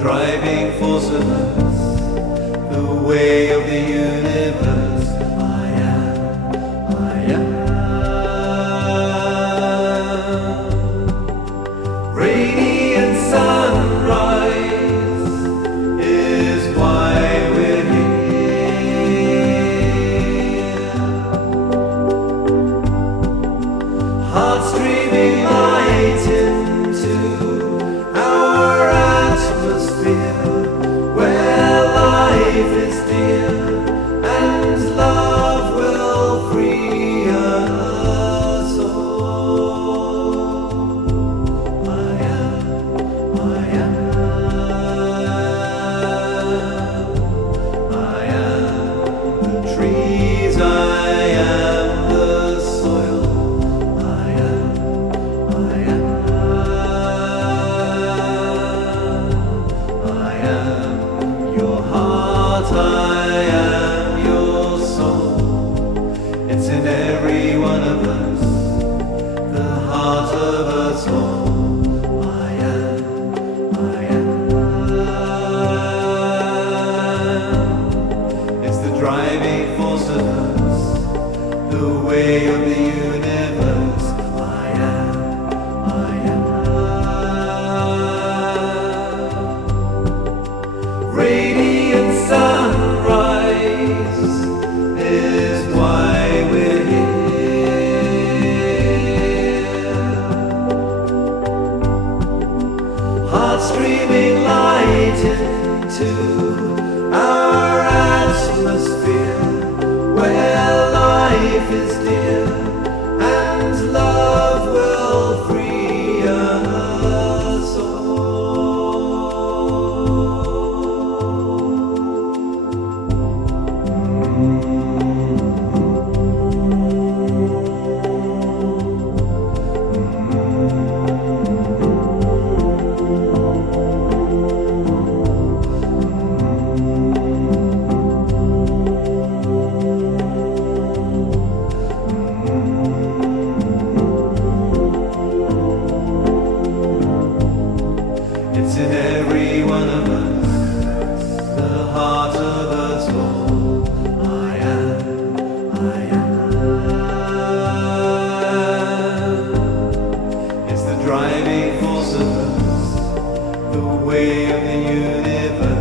driving force of us, the way of the universe. I am. Radiant sunrise is why we're here. Heart streaming light into our atmosphere, where life is dear and love will free us all. I am the trees, I am the soil. I am your heart, I am your soul. It's in every one of us, the heart of us all. I am. It's the driving force of us, the way of the universe. I am. Radiant sunrise is why we're here. Heart streaming light into our atmosphere, where life is dear and love will free us It's in every one of us, the heart of us all. I am. It's the driving force of us, the way of the universe.